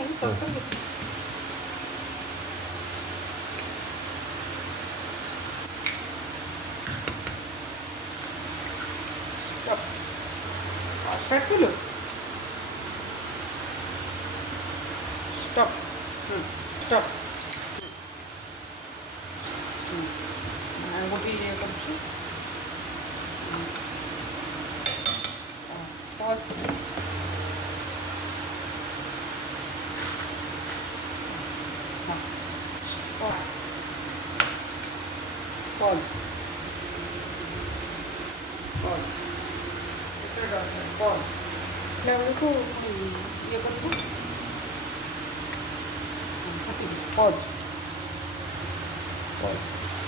नाही पटकन घेतलं. स्टॉप. स्टार्ट केलं. स्टॉप. स्टॉप. ଗୋଟିଏ ଇଏ କରୁଛୁ. Pause. Stop. Pause. Pause. Pause. ବେଳକୁ ଇଏ କରିବୁ. ପଜ୍. ପଜ୍.